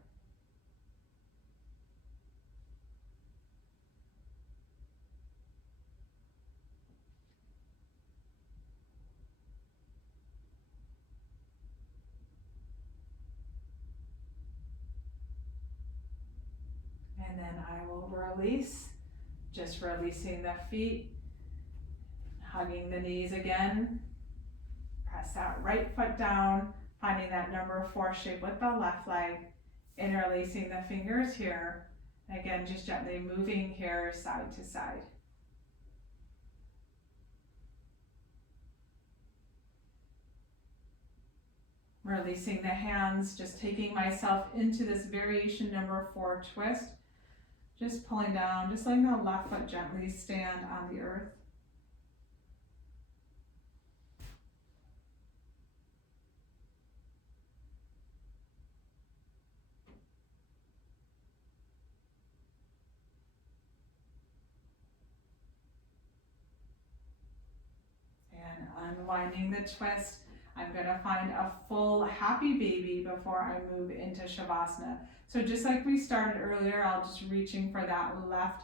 And then I will release, just releasing the feet, hugging the knees again. Press that right foot down, finding that number 4 shape with the left leg, interlacing the fingers here. Again, just gently moving here side to side. Releasing the hands, just taking myself into this variation number 4 twist. Just pulling down, just letting the left foot gently stand on the earth. Unwinding the twist, I'm going to find a full happy baby before I move into Shavasana. So just like we started earlier, I'll just reaching for that left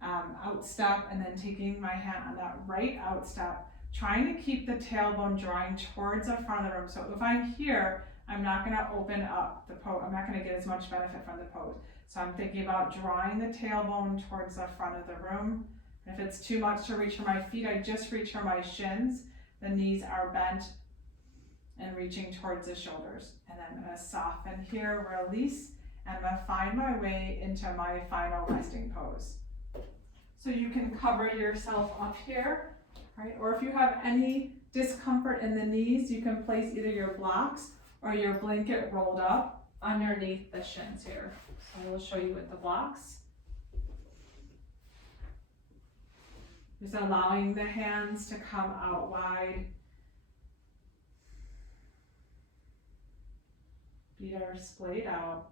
out step and then taking my hand on that right out step, trying to keep the tailbone drawing towards the front of the room. So if I'm here, I'm not going to open up the pose. I'm not going to get as much benefit from the pose. So I'm thinking about drawing the tailbone towards the front of the room. If it's too much to reach for my feet, I just reach for my shins. The knees are bent and reaching towards the shoulders. And I'm gonna soften here, release, and I'm gonna find my way into my final resting pose. So you can cover yourself up here, right? Or if you have any discomfort in the knees, you can place either your blocks or your blanket rolled up underneath the shins here. So I will show you with the blocks. Just allowing the hands to come out wide. Feet are splayed out.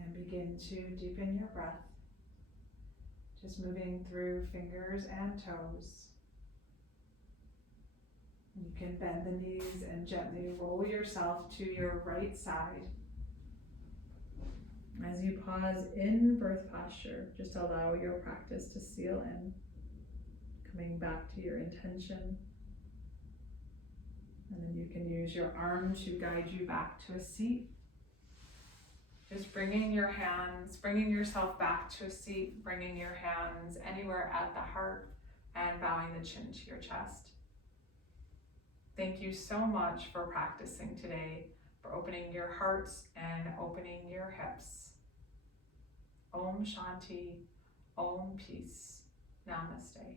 And begin to deepen your breath. Just moving through fingers and toes. You can bend the knees and gently roll yourself to your right side. As you pause in birth posture, just allow your practice to seal in, coming back to your intention. And then you can use your arm to guide you back to a seat. Just bringing your hands, bringing yourself back to a seat, bringing your hands anywhere at the heart and bowing the chin to your chest. Thank you so much for practicing today, for opening your hearts and opening your hips. Om Shanti, Om Peace, Namaste.